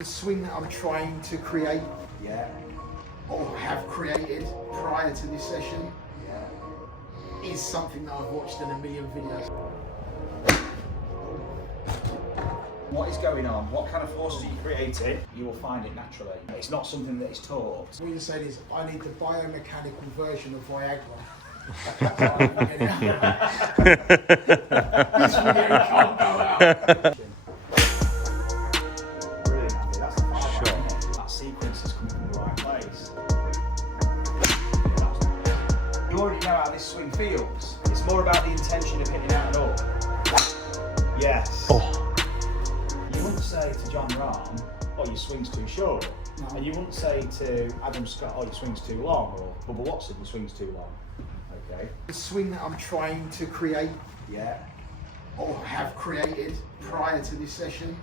The swing that I'm trying to create, or have created prior to this session, is something that I've watched in a million videos. What is going on? What kind of forces are you creating? You will find it naturally. It's not something that is taught. What you're saying is, I need the biomechanical version of Viagra. This video can't go out. That sequence is coming from the right place. You already know how this swing feels. It's more about the intention of hitting out and up. Yes. Oh. You wouldn't say to John Rahm, oh, your swing's too short. No. And you wouldn't say to Adam Scott, oh, your swing's too long, or Bubba Watson, your swing's too long. Okay. The swing that I'm trying to create, or have created prior to this session,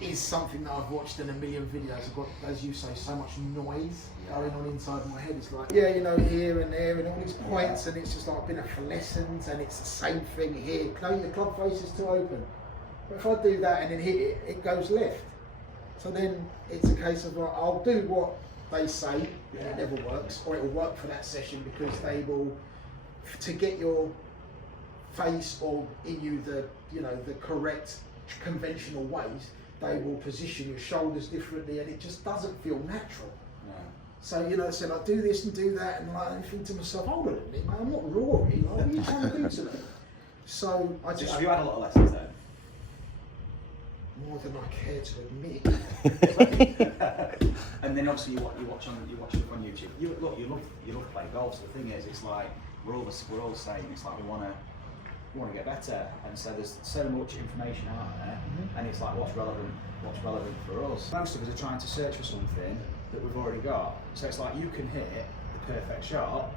is something that I've watched in a million videos. I've got, as you say, so much noise going on inside my head. It's like, you know, here and there and all these points, and it's just like I've been for lessons, and it's the same thing here. The club face is too open. But if I do that and then hit it, it goes left. So then it's a case of like, I'll do what they say, and it never works, or it will work for that session because they will, to get your face or in you the, you know, the correct conventional ways, they will position your shoulders differently, and it just doesn't feel natural. No. So, you know, so I do this and do that, and like, I think to myself, hold on a minute, man, I'm not Rory, like, what are you trying to do to me? So I just... Have you had a lot of lessons then? More than I care to admit. And then obviously you watch it on YouTube. You love playing golf. So the thing is, it's like we're all the same. It's like we want to get better, and so there's so much information out there, and it's like what's relevant for us. Most of us are trying to search for something that we've already got. So it's like you can hit the perfect shot,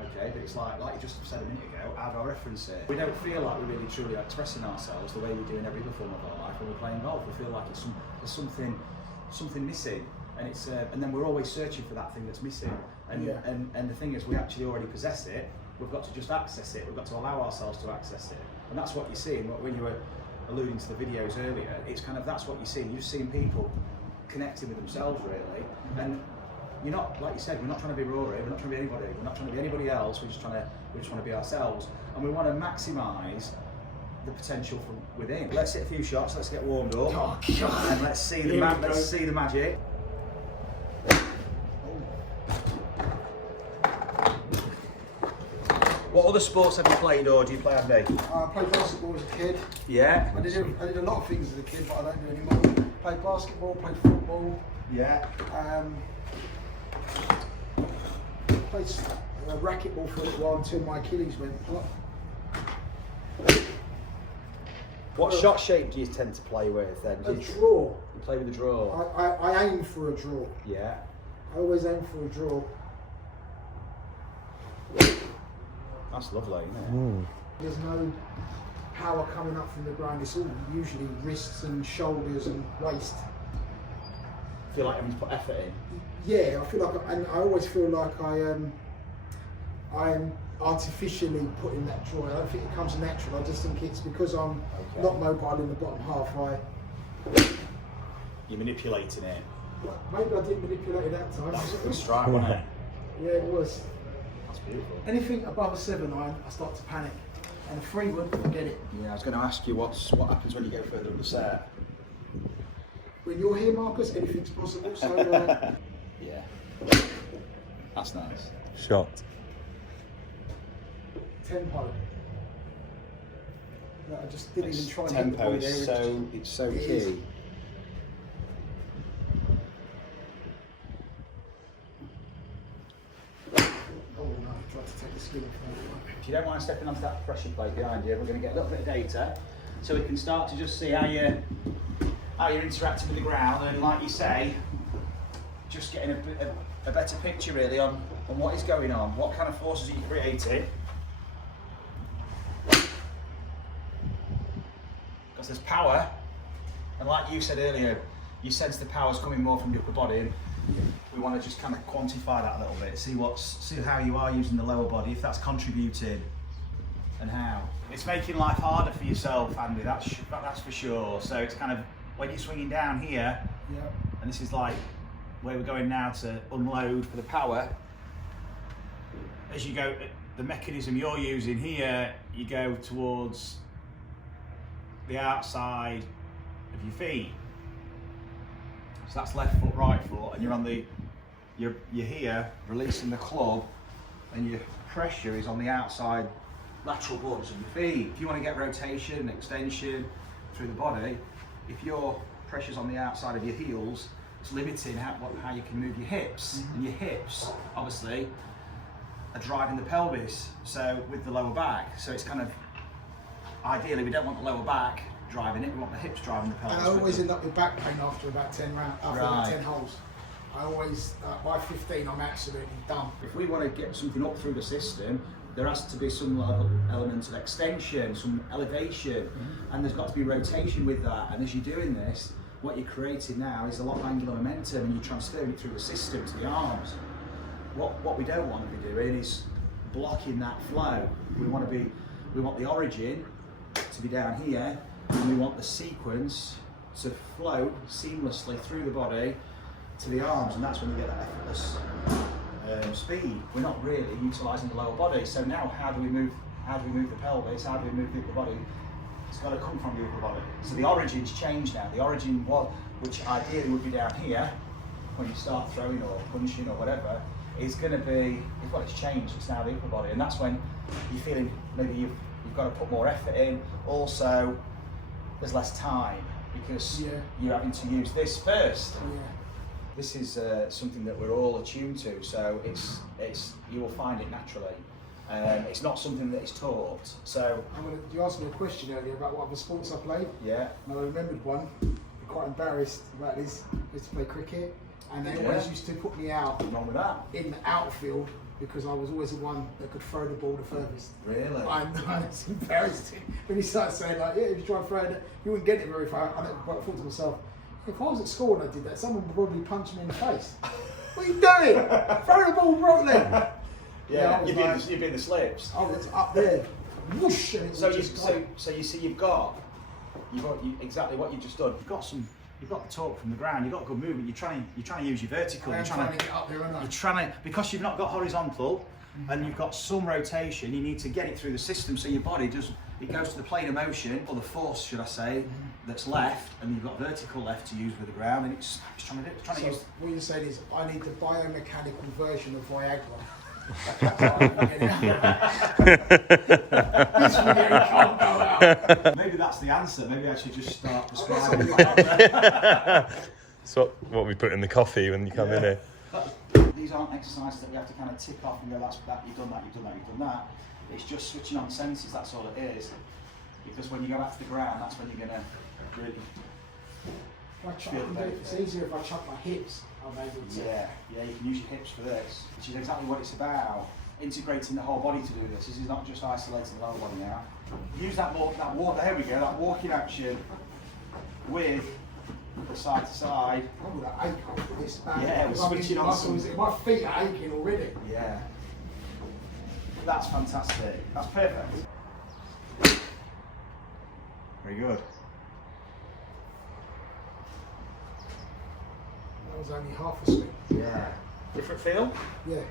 okay, but it's like you just said a minute ago, how do I reference it? We don't feel like we're really truly expressing ourselves the way we do in every other form of our life when we're playing golf. We feel like there's something missing, and it's and then we're always searching for that thing that's missing. And the thing is, we actually already possess it. We've got to just access it. We've got to allow ourselves to access it, and that's what you're seeing. When you were alluding to the videos earlier, it's kind of that's what you're seeing. You're seeing people connecting with themselves really, and you're not, like you said, we're not trying to be Rory. We're not trying to be anybody. We're not trying to be anybody else. We're just trying to be ourselves, and we want to maximise the potential from within. Let's hit a few shots. Let's get warmed up, and let's see the magic. What other sports have you played, or do you play, Andy? I played basketball as a kid. Yeah. I did a lot of things as a kid, but I don't do anymore. Played basketball, played football. Yeah. Played racquetball for a little while until my Achilles went. What shot shape do you tend to play with then? A draw. You play with a draw? I aim for a draw. Yeah. I always aim for a draw. That's lovely, isn't it? There's no power coming up from the ground. It's all usually wrists and shoulders and waist. Feel like having to put effort in? Yeah, I feel like, and I always feel like I'm artificially putting that draw. I don't think it comes natural. I just think it's because I'm not mobile in the bottom half. You're manipulating it. Maybe I did manipulate it that time. That was a good strike, wasn't it? Yeah, it was. That's beautiful. Anything above a 7-iron, I start to panic. And a 3-wood, forget it. Yeah, I was going to ask you what happens when you go further in the set. When you're here, Marcus, anything's possible. So yeah, that's nice. Shot. Tempo. No, I just didn't even try. Tempo is so key. If you don't mind stepping onto that pressure plate behind you, we're going to get a little bit of data so we can start to just see how you're interacting with the ground, and like you say, just getting a better picture really on what is going on, what kind of forces are you creating. Because there's power, and like you said earlier, you sense the power's coming more from the upper body, and we want to just kind of quantify that a little bit, see how you are using the lower body, if that's contributed, and how. It's making life harder for yourself, Andy, that's for sure. So it's kind of when you're swinging down here, and this is like where we're going now to unload for the power, as you go, the mechanism you're using here, you go towards the outside of your feet. So that's left foot, right foot, and you're on the, you're here releasing the club, and your pressure is on the outside lateral boards of your feet. If you want to get rotation, extension through the body, if your pressure's on the outside of your heels, it's limiting how you can move your hips. And your hips, obviously, are driving the pelvis, so with the lower back. So it's kind of, ideally, we don't want the lower back driving it, we want the hips driving the pelvis. And I always end up with back pain after about 10 rounds, after about 10 holes. I always, by 15, I'm absolutely done. If we want to get something up through the system, there has to be some element of extension, some elevation, and there's got to be rotation with that. And as you're doing this, what you're creating now is a lot of angular momentum, and you're transferring it through the system to the arms. What we don't want to be doing is blocking that flow. We want the origin to be down here, and we want the sequence to flow seamlessly through the body to the arms, and that's when you get that effortless speed. We're not really utilising the lower body. So now, how do we move the pelvis? How do we move the upper body? It's got to come from the upper body. So the origin's changed now. The origin, which ideally would be down here when you start throwing or punching or whatever, is going to be, well, it's changed. It's now the upper body, and that's when you're feeling maybe you've got to put more effort in. Also, there's less time because you're having to use this first. This is something that we're all attuned to, so it's you will find it naturally. It's not something that is taught. So you asked me a question earlier about what other sports I played. Yeah. And I remembered one. I'm quite embarrassed about this. I used to play cricket, and they always used to put me out wrong with that in the outfield because I was always the one that could throw the ball the furthest. Really? I know, it's embarrassing. When he started saying like, if you try and throw it, you wouldn't get it very far. I thought to myself, if I was at school and I did that, someone would probably punch me in the face. What are you doing? Throw the ball properly. You've been the slips. I was up there, whoosh, and it so you see, you've got exactly what you've just done. You've got the torque from the ground. You've got good movement. You're trying to use your vertical. You're trying to get up there, aren't I? You're trying to, because you've not got horizontal and you've got some rotation. You need to get it through the system so your body goes to the plane of motion, or the force, should I say, that's left, and you've got vertical left to use with the ground, and it's trying to use. What you're saying is, I need the biomechanical version of Viagra. Maybe that's the answer. Maybe I should just start prescribing. So what we put in the coffee when you come in here. These aren't exercises that we have to kind of tick off and go, that's that, you've done that, you've done that, you've done that. It's just switching on senses, that's all it is. Because when you go back to the ground, that's when you're going to really feel the benefit. It's easier if I chuck my hips. I'm able to. Yeah, you can use your hips for this, which is exactly what it's about. Integrating the whole body to do this. This is not just isolating the lower body now. Use that there we go, that walking action with the side to side. Oh, that ache after this. Yeah, we're switching on muscles. My feet are aching already. Yeah. That's fantastic. That's perfect. Very good. That was only half a swing. Yeah. Different feel? Yeah.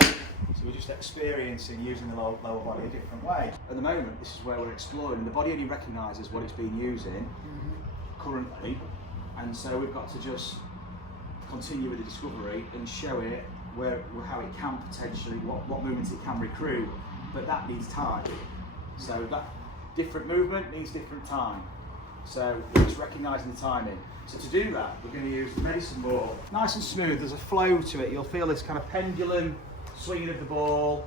So we're just experiencing using the lower body a different way. At the moment, this is where we're exploring. The body only recognises what it's been using currently, and so we've got to just continue with the discovery and show it how it can potentially, what movements it can recruit, but that needs time. So that different movement needs different time. So it's recognising the timing. So to do that, we're going to use the medicine ball. Nice and smooth, there's a flow to it. You'll feel this kind of pendulum swinging of the ball,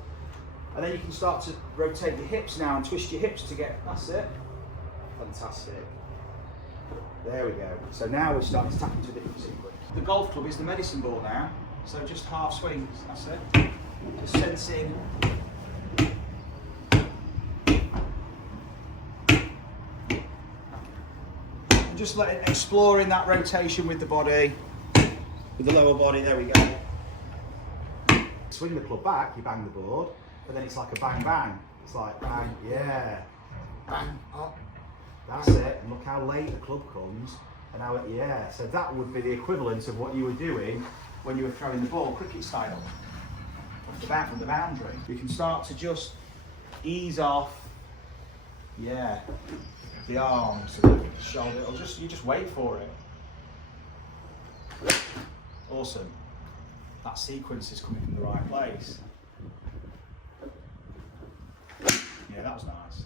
and then you can start to rotate your hips now and twist your hips to get, that's it. Fantastic. There we go. So now we're starting to tap into a different sequence. The golf club is the medicine ball now, so just half swings, that's it. Just sensing. And just exploring that rotation with the body, with the lower body, there we go. Swing the club back, you bang the board, but then it's like a bang bang. It's like bang, yeah. Bang, up. That's it. And look how late the club comes, and how so that would be the equivalent of what you were doing when you were throwing the ball cricket style off the bat from the boundary. You can start to just ease off, the arms, the shoulder. You just wait for it. Awesome. That sequence is coming from the right place. Yeah, that was nice.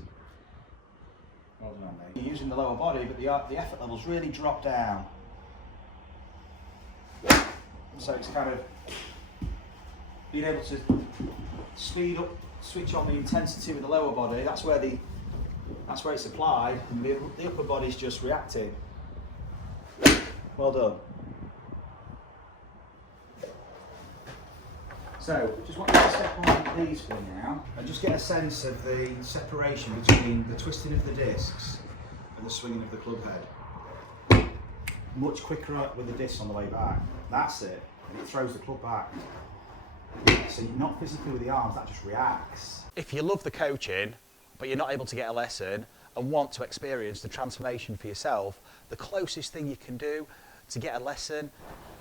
Well done, mate. You're using the lower body, but the effort levels really drop down. So it's kind of being able to speed up, switch on the intensity with the lower body. That's where it's applied, and the upper body's just reacting. Well done. So, just want you to step on these for now and just get a sense of the separation between the twisting of the discs and the swinging of the club head. Much quicker with the disc on the way back. That's it. And it throws the club back. So you're not physically with the arms, that just reacts. If you love the coaching, but you're not able to get a lesson and want to experience the transformation for yourself, the closest thing you can do to get a lesson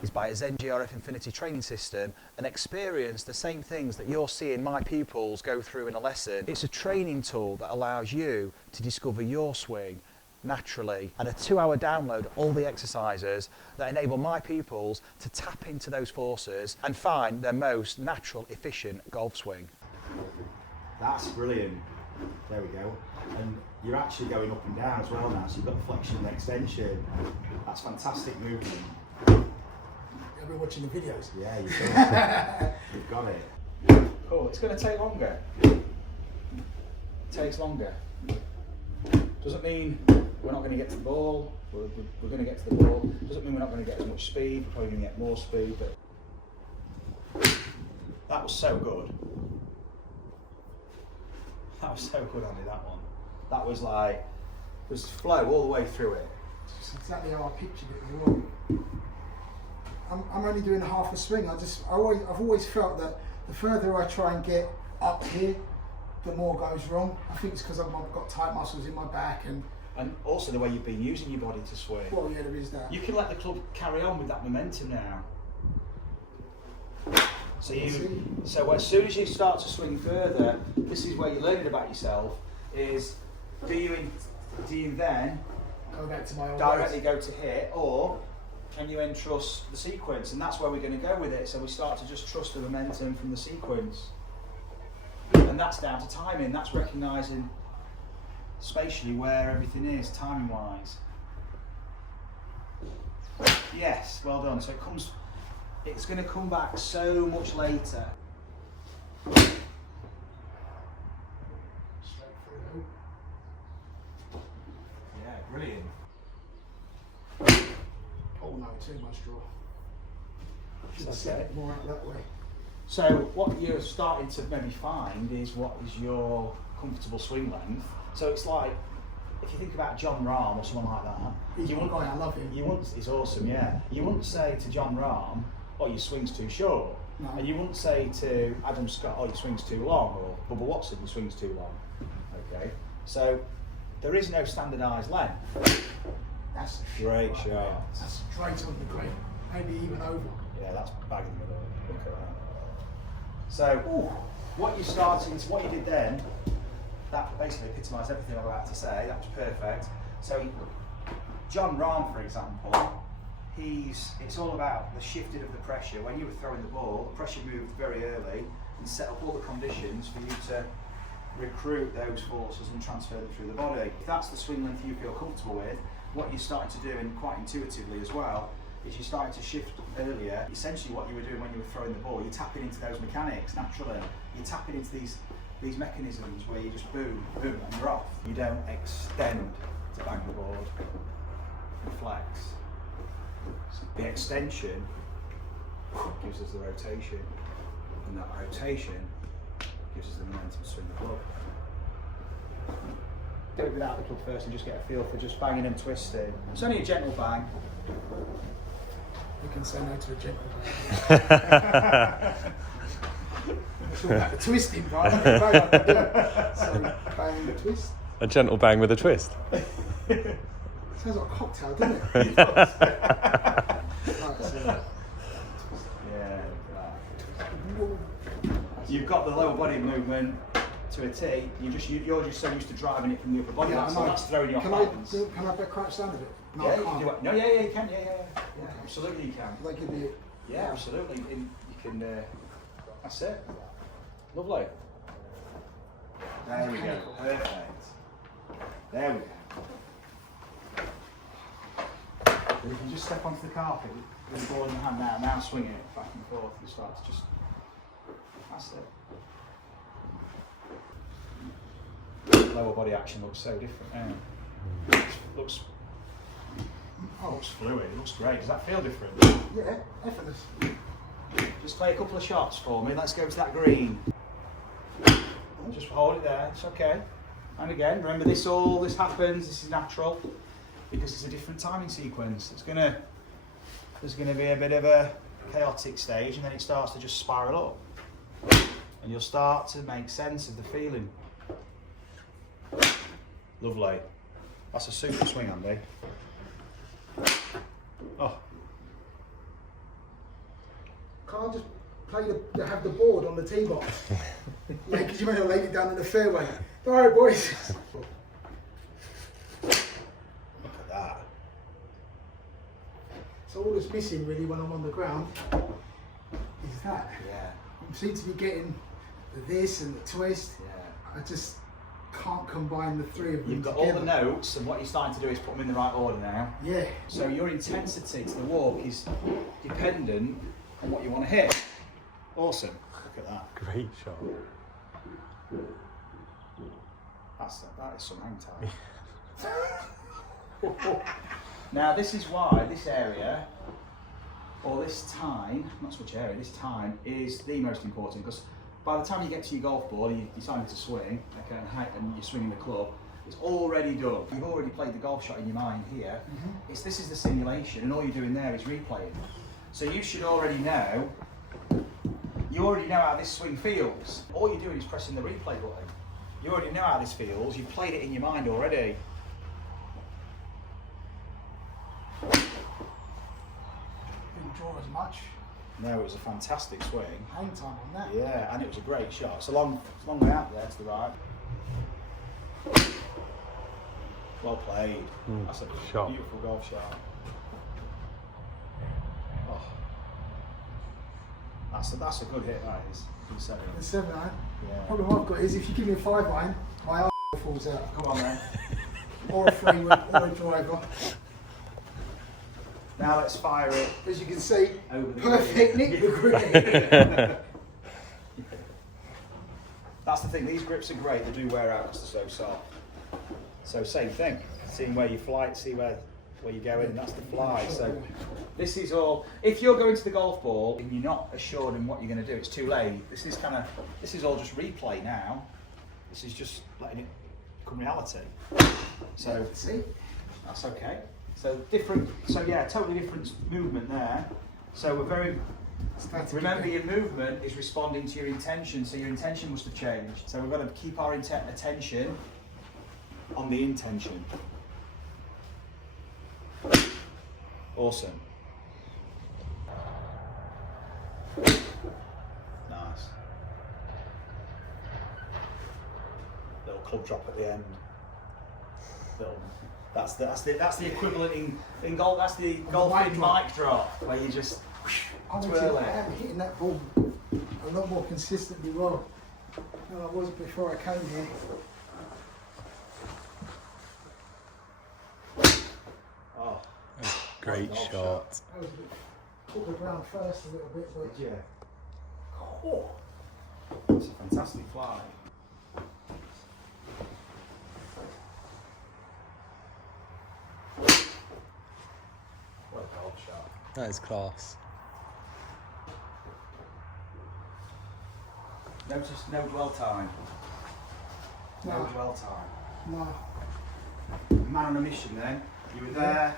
is buy a Zen GRF Infinity training system and experience the same things that you're seeing my pupils go through in a lesson. It's a training tool that allows you to discover your swing naturally, and a 2-hour download of all the exercises that enable my pupils to tap into those forces and find their most natural, efficient golf swing. That's brilliant. There we go. And you're actually going up and down as well now, so you've got the flexion and extension. That's fantastic movement. I've been watching the videos. Yeah, you've got it. Cool, it's going to take longer. It takes longer. Doesn't mean we're not going to get to the ball. We're going to get to the ball. Doesn't mean we're not going to get as much speed. We're probably going to get more speed, but that was so good. That was so good, Andy, that one. That was like, there's flow all the way through it. It's exactly how I pictured it as well. I'm only doing half a swing. I've always felt that the further I try and get up here, the more goes wrong. I think it's because I've got tight muscles in my back and also the way you've been using your body to swing. Well, yeah, there is that. You can let the club carry on with that momentum now. So as soon as you start to swing further, this is where you're learning about yourself. Is do you then go back to my old directly ways. Go to hit, or can you entrust the sequence? And that's where we're going to go with it. So we start to just trust the momentum from the sequence. And that's down to timing. That's recognising spatially where everything is, timing wise. Yes, well done. So it's going to come back so much later. Straight through. Yeah, brilliant. Oh no, too much draw. Should have Okay. set it more out that way. So what you're starting to maybe find is what is your comfortable swing length. So it's like, if you think about John Rahm or someone like that, He's one guy, I love him. He's awesome, yeah. You wouldn't say to John Rahm, oh, your swing's too short. No. And you wouldn't say to Adam Scott, oh, your swing's too long, or Bubba Watson, your swing's too long. Okay, so there is no standardised length. That's a Great right shot. there. That's straight on the green, maybe even over. Yeah, that's bang in the middle. Look at that. So, what you did then, that basically epitomised everything I'm about to say. That was perfect. So, John Rahm, for example, it's all about the shifting of the pressure. When you were throwing the ball, the pressure moved very early and set up all the conditions for you to recruit those forces and transfer them through the body. If that's the swing length you feel comfortable with, what you're starting to do, and quite intuitively as well, is you're starting to shift earlier. Essentially what you were doing when you were throwing the ball, you're tapping into those mechanics naturally. You're tapping into these mechanisms where you just boom, boom, and you're off. You don't extend to bang the board and flex. The extension gives us the rotation, and that rotation gives us the momentum to swing the club. Do it without the club first and just get a feel for just banging and twisting. It's only a gentle bang. You can say no to a gentle bang. It's all about the twisting, right? So, bang and twist. A gentle bang with a twist. Sounds like a cocktail, doesn't it? It does. Right, so, Yeah. You've got the lower body movement to a T. You're just so used to driving it from the upper body. yeah, I So know. that's throwing you off Can I balance. can I back crouch down a bit? No, Yeah, I you can't. can do it. No, yeah, you can. Yeah. Absolutely, you can. Like give me. Yeah, absolutely. You can. That's it. Lovely. There we go. Perfect. There we go. If you just step onto the carpet with the ball in the hand now swing it back and forth, you start to just. That's it. Lower body action looks so different. Looks fluid. It looks great. Does that feel different? Yeah, effortless. Just play a couple of shots for me. Let's go to that green. Just hold it there. It's okay. And again, remember this happens. This is natural because it's a different timing sequence. There's gonna be a bit of a chaotic stage, and then it starts to just spiral up, and you'll start to make sense of the feeling. Lovely. That's a super swing, Andy. Oh. Can't I just have the board on the tee box? Yeah, because you may have laid it down in the fairway. All right, boys. Look at that. So all that's missing really when I'm on the ground is that. Yeah. I seem to be getting this and the twist. Yeah. I just can't combine the three of them You've got together. all the notes, and what you're starting to do is put them in the right order now. Yeah. So your intensity to the walk is dependent on what you want to hit. Awesome. Look at that. Great shot. That is some hang time. Now this is why this area, or this time, not so much area, this time is the most important, because by the time you get to your golf ball and you're deciding to swing, okay, and you're swinging the club, it's already done. You've already played the golf shot in your mind here. Mm-hmm. This is the simulation, and all you're doing there is replaying. So you should already know. You already know how this swing feels. All you're doing is pressing the replay button. You already know how this feels. You've played it in your mind already. Didn't draw as much. No, it was a fantastic swing. Hang time on that. Yeah, and it was a great shot. It's a long way out there to the right. Well played. That's a beautiful golf shot. Oh. That's a good hit, that is. Good setting. The 7-iron. Yeah. Problem I've got is if you give me a 5-iron, my arse falls out. Come on then. Or a 3-wood, or a driver. Now let's fire it. As you can see, Over the perfect green. nick the green. That's the thing, these grips are great, they do wear out because they're so soft. So same thing, seeing where you fly, see where you're going, that's the fly. So this is all, if you're going to the golf ball and you're not assured in what you're going to do, it's too late. This is all just replay now. This is just letting it become reality. So See? that's okay. So yeah, totally different movement there. So we're very, remember your movement is responding to your intention, so your intention must have changed. So we've got to keep our attention on the intention. Awesome. Nice. Little club drop at the end. That's the equivalent in golf. That's the golfing mic drop where you just twirl I it. am hitting that ball a lot more consistently well than I was before I came here. Oh, Great shot. I was a bit caught the ground first a little bit, but yeah. oh, It's a fantastic fly. What a golf shot. That is class. Notice no dwell time. No No. dwell time. no. Man on a mission then. You were there,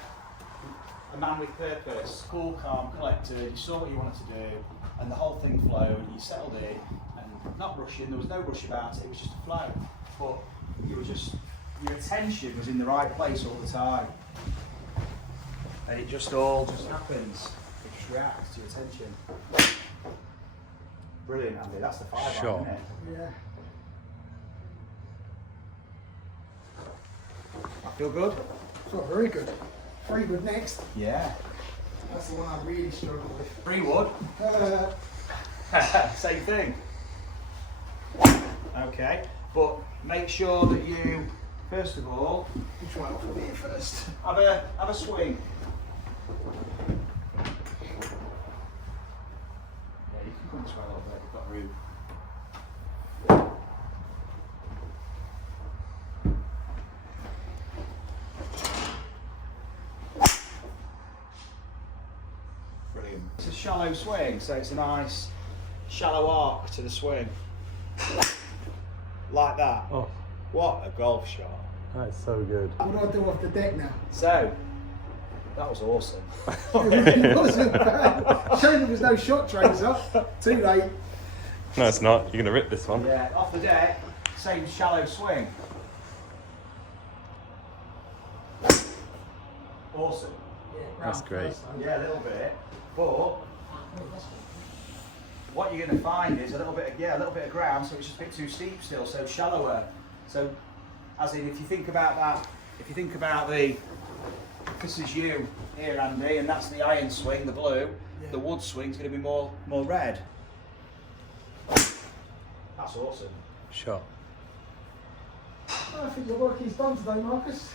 a man with purpose, cool, calm, collected, you saw what you wanted to do, and the whole thing flowed, you settled in, and not rushing, there was no rush about it, it was just a flow. But you were just your attention was in the right place all the time. And it just all just happens. It just reacts to your attention. Brilliant, Andy. That's the 5 Sure. isn't it? Yeah. I feel good? So very good. Very good next. Yeah. That's the one I really struggle with. 3 wood. Same thing. Okay, but make sure that you, first of all, Which one for me first? have a swing. Yeah, you can come this way a little bit. We've got room. Brilliant. It's a shallow swing, so it's a nice shallow arc to the swing. Like that. Oh, What a golf shot. that's so good. What do I do off the deck now? So, that was awesome. It wasn't bad. Shame there was no shot trains up. Too late. No, it's not. You're going to rip this one. Yeah, off the deck, same shallow swing. Awesome. That's great. Yeah, a little bit. But what you're going to find is a little bit of ground, so it's just a bit too steep still, so shallower. So, as in, if you think about this is you here, Andy, and that's the iron swing, the blue. Yeah. The wood swing's going to be more red. That's awesome. Shot. I think your work is done today, Marcus.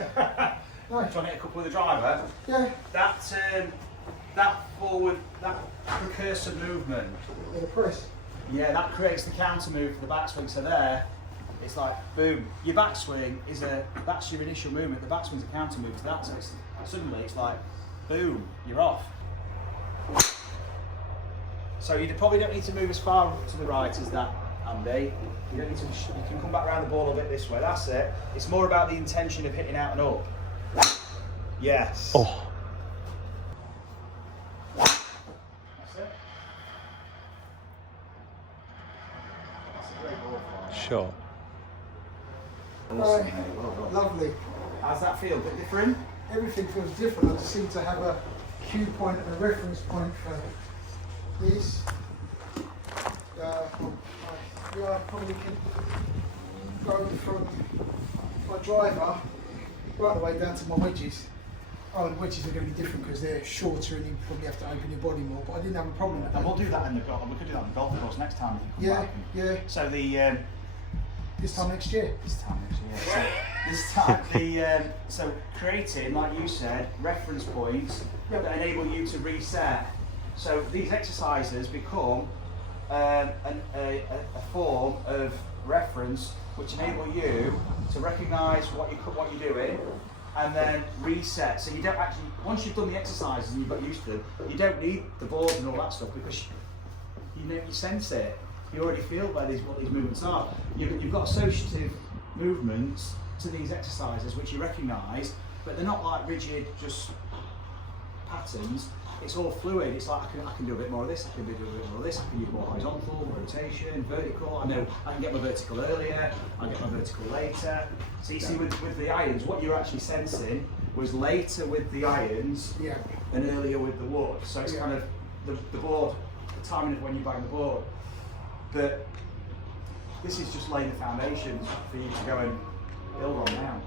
No. Trying to hit a couple with the driver. Yeah. That forward, that precursor movement. With a press. Yeah, that creates the counter move for the backswing. So there, it's like boom. Your backswing that's your initial movement. The backswing's a counter move to that. So suddenly it's like boom, you're off. So you probably don't need to move as far to the right as that, Andy. You don't need to. You can come back around the ball a bit this way. That's it. It's more about the intention of hitting out and up. Yes. Oh, That's it. That's a great ball for you. shot. Awesome, mate. Well done. Lovely. How's that feel? A bit different? Everything feels different. I just seem to have a cue point and a reference point for this. I probably can go from my driver right the way down to my wedges. Oh, the wedges are going to be different because they're shorter and you probably have to open your body more, but I didn't have a problem with that. And we'll do that in the golf. We could do that in the golf course next time if you come Yeah, back. yeah. So This time next year. So creating, like you said, reference points that enable you to reset. So these exercises become a form of reference which enable you to recognise what you're doing and then reset. So you don't actually, once you've done the exercises and you've got used to them, you don't need the boards and all that stuff because you sense it. You already feel what these movements are. You've got associative movements to these exercises which you recognise, but they're not like rigid, just patterns. It's all fluid. It's like I can do a bit more of this, I can do a bit more of this, I can use more horizontal, rotation, vertical. I know I can get my vertical earlier, I get my vertical later. So you see with the irons, what you're actually sensing was later with the irons and earlier with the wood. So it's kind of the board, the timing of when you bang the board. But this is just laying the foundations for you to go and build on now.